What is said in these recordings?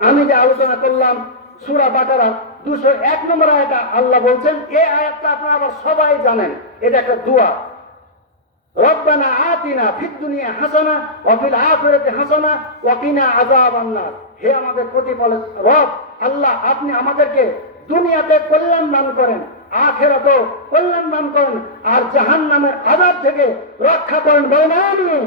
আমি যে আলোচনা করলাম সুরা বাকারা দুশো এক নম্বর আয়াটা আল্লাহ বলছেন এই আয়াতটা আপনারা আবার সবাই জানেন এটা একটা দোয়া। রব্বানা আতিনা ফিদ দুনিয়া হাসানা ওয়াফিল আখিরাতি হাসানা ওয়া কিনা আযাবান নার হে আমাদের প্রতিপালক রব আল্লাহ আপনি আমাদেরকে দুনিয়াতে কল্যাণ দান করেন আখেরাতেও কল্যাণ দান করেন আর জাহান্নামের আযাব থেকে রক্ষা করেন বলেন আমিন।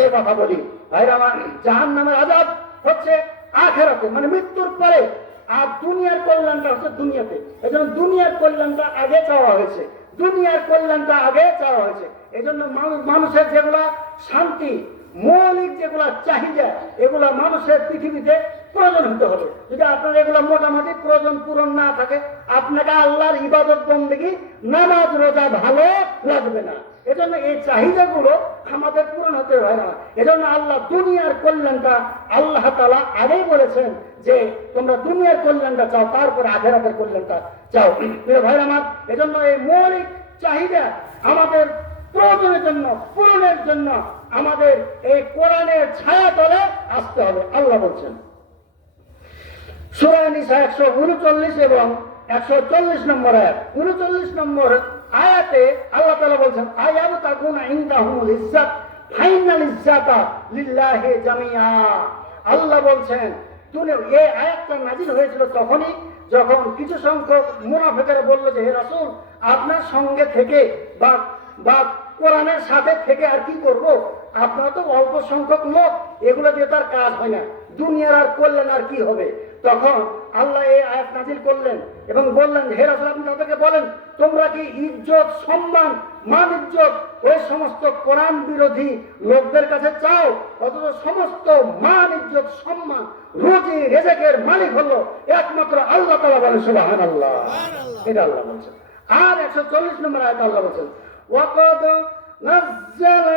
এই কথা বলি। ভাইরা আমার জাহান্নামের আযাব হচ্ছে আখেরাতে মানে মৃত্যুর পরে। আর দুনিয়ার কল্যাণটা হচ্ছে দুনিয়াতে। এই জন্য দুনিয়ার কল্যাণটা আগে চাওয়া হয়েছে। দুনিয়ার কল্যাণটা আগে চাওয়া হয়েছে। এই জন্য মানুষ মানুষের যেগুলা শান্তি, মৌলিক যেগুলা চাহিদা, এগুলা মানুষের পৃথিবীতে প্রয়োজন হতে হবে। যদি আপনার এগুলা মোটামুটি প্রয়োজন পূরণ না থাকে, আপনাকে আল্লাহর ইবাদত বন্দেগি, নামাজ, রোজা ভালো লাগবে না। এজন্য এই চাহিদাগুলো আমাদের পূরণ হতে হয় না। এজন্য আল্লাহ দুনিয়ার কল্যাণটা আল্লাহ তালা আগেই বলেছেন যে, তোমরা দুনিয়ার কল্যাণটা চাও, তারপরে আখেরাতের কল্যাণটা চাও। ভাই আমার, এজন্য এই মৌলিক চাহিদা আমাদের প্রয়োজনের জন্য, পূরণের জন্য আমাদের এই কোরআনের ছায়া তলে আসতে হবে, আল্লাহ বলছেন। সুরা নিসা একশো উনচল্লিশ এবং একশো চল্লিশ নম্বর আয়াত। উনচল্লিশ নম্বর আয়াতে আল্লাহ তালা বলছেন আয়াত তাকুন ইনদাহুল ইজ্জাত ফাইনাল ইজ্জাতা লিল্লাহি জামিয়া আল্লাহ বলছেন, তুমি এই আয়াতটা নাজিল হয়েছিল তখনই যখন কিছু সংখ্যক মুনাফেকেরা বলল যে, হে রাসূল, আপনার সঙ্গে থেকে বা বা কোরআনের সাথে থেকে আর কি করব? আপনারা তো অল্প সংখ্যক লোক, এগুলো দিয়ে তার কাজ হয় না। দুনিয়ার আর করলেন আর কি হবে? তখন আল্লাহ এই আয়াত নাজিল করলেন এবং বললেন হে রাসুল আপনি তাদেরকে বলেন তোমরা কি ইজ্জত সম্মান মান ইজ্জত ওই সমস্ত কোরআন বিরোধী লোকদের কাছে চাও? অথচ সমস্ত মান ইজ্জত সম্মান রুজি রেজেকের মালিক হলো একমাত্র আল্লাহ তালা বলে সুবাহান আল্লাহ এটা আল্লাহ বলছেন। আর একশো চল্লিশ নম্বর আয়াত আল্লাহ বলছেন ওয়াকদ نزل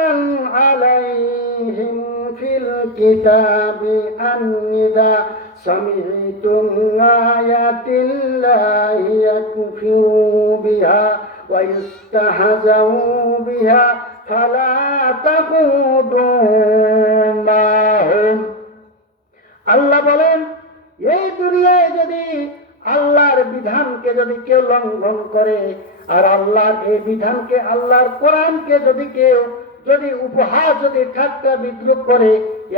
عليهم في الكتاب أن إذا سمعتم آيات الله يكفروا بها ويستهزئوا بها فلا تقودوا معهم আল্লাহ বলেন এই দুনিয়ায় যদি আল্লাহর বিধানকে যদি কেউ লঙ্ঘন করে আর আল্লাহর এই বিধানকে আল্লাহর কোরআনকে যদি কেউ যদি উপহার যদি ঠাট্টা বিদ্রুপ করে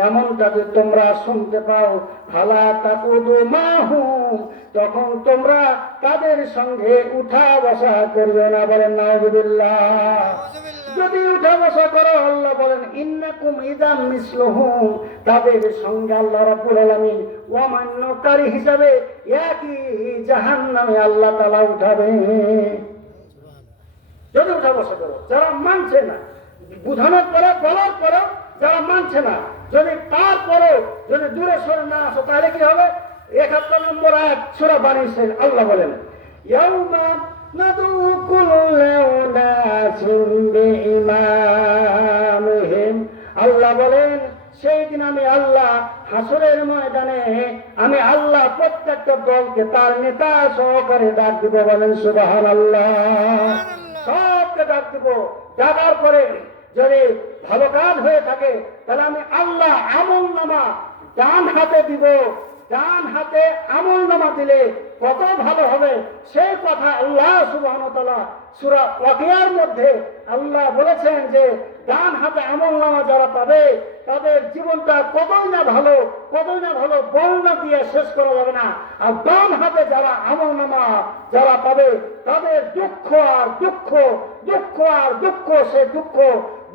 এমন কাজে তোমরা শুনতে পাও ফালা তাকুদু মাহুম তখন তোমরা তাদের সঙ্গে উঠা বসা করবে না বলেন নাউজুবিল্লাহ। যদি উঠা বসা করো আল্লাহ বলেন ইন্নাকুম ইদাম মিসলুহুম তাদের সঙ্গে আল্লাহ রাব্বুল আলামিন অমান্যকারী হিসাবে একই জাহান্নামে আল্লাহ তাআলা উঠাবে। যদি উঠা বসা করো। যারা মানছে না বুঝানোর পরে, বলার পরে যারা মানছে না, যদি তারপরে যদি দূরে সরে না আসো, তাহলে কি হবে? একাত্তর নম্বর আয়াত, সুরা বানিয়েছেন আল্লাহ বলেন, ইয়াউমা নাদু কুল্লা উনাসিন বিইমামিহিম। আল্লাহ বলেন, সেই দিন আমি আল্লাহ হাসরের ময়দানে, আমি আল্লাহ প্রত্যেকটা দলকে তার নেতা সহকারে ডাক দিব বলেন সুবাহান আল্লাহ সবকে ডাক দিব ডাকার পরে যদি ভালো কাজ হয়ে থাকে, তাহলে আমি আল্লাহ আমল নামা ডান হাতে দিব, ডান হাতে আমল নামা দিলে কত ভালো হবে, সেই কথা আল্লাহ সুবাহ সুরা ওয়াকিয়ার মধ্যে আল্লাহ বলেছেন যে, ডান হাতে আমল নামা যারা পাবে, তাদের জীবনটা কতই না ভালো, কতই না ভালো বর্ণনা দিয়ে শেষ করা যাবে না। আর ডান হাতে যারা আমল নামা যারা পাবে, তাদের দুঃখ আর দুঃখ দুঃখ আর দুঃখ, সে দুঃখ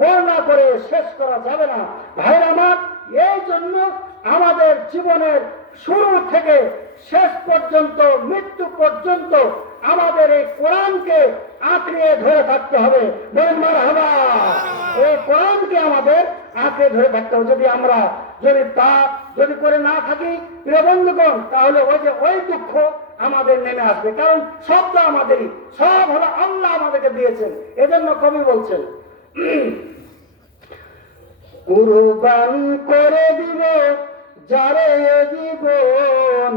বর্ণনা করে শেষ করা যাবে না। ভাই আমার, এই জন্য আমাদের জীবনের শুরু থেকে শেষ পর্যন্ত, মৃত্যু পর্যন্ত আমাদের এই কোরআনকে আঁকড়িয়ে ধরে থাকতে হবে। এই কোরআনকে আমাদের আঁকড়ে ধরে থাকতে হবে। যদি আমরা, যদি তা, যদি করে না থাকি, প্রিয় বন্ধুগণ, তাহলে ওই যে, ওই দুঃখ আমাদের নেমে আসবে। কারণ সব তো আমাদেরই। সব হলো আল্লাহ আমাদেরকে দিয়েছেন। এজন্য কবি বলছেন কুরবান করে দিব যারে জীবন,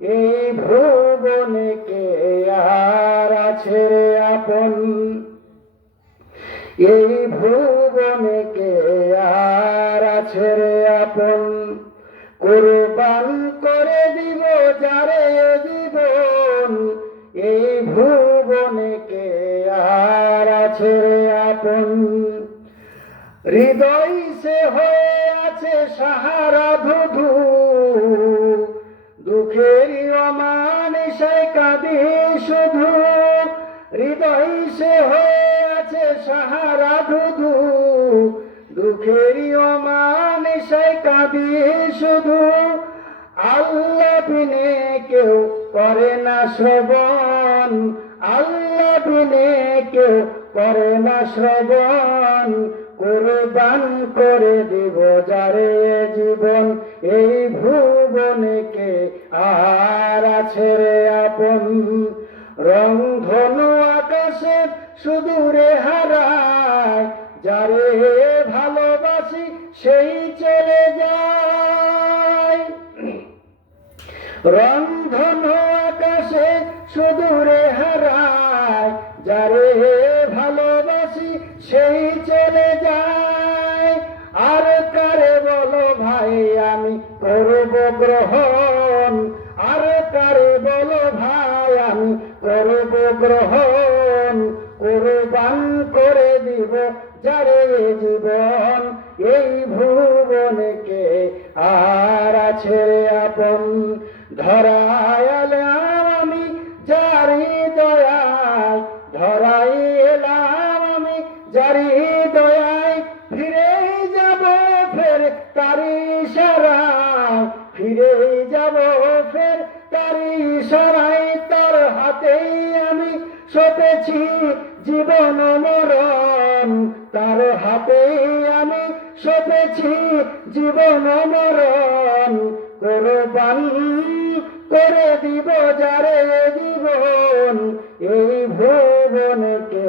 এই ভুবনে কে আর আছে রে আপন? এই ভুবনে কে আর আছে রে আপন? কোরবান করে দিব যারে জীবন, এই ভুবনে কে আর আছে রে আপন? হৃদয় সে হয়ে আছে সাহারা ধুধু। দুঃখের অমানিসায় কাঁদি শুধু। হৃদয় সে হয়ে আছে সাহারা ধুধু। দুঃখের অমানিসায় কাঁদি শুধু। আল্লাহ বিনে কেউ করে না শ্রবণ আল্লাহ বিনে কেউ করে না শ্রবণ, কোরবান করে দিব যারে জীবন। এই ভুবনকে আর আছে রে আপন। রং ধনু আকাশে সুদূরে হারায়, যারে ভালোবাসি সেই চলে যায়। রন্ধন আকাশে সুদূরে হারায়, যারে সেই চলে যায়। আর কারে বলো ভাই, আমি করব গ্রহণ? আর কারে বলো ভাই, আমি করব গ্রহণ? কোরবান করে দিব যারে জীবন। এই ভুবনকে আর আছে আপন? ধরায়ালে যাব ফের তারি সারাই তার হাতেই আমি সপেছি জীবন মরণ। তার হাতেই আমি সপেছি জীবন মরণ। কোরবান করে দিব যারে জীবন। এই ভুবনকে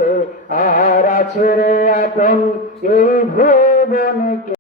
আর আছে রে আপন, এই ভুবনকে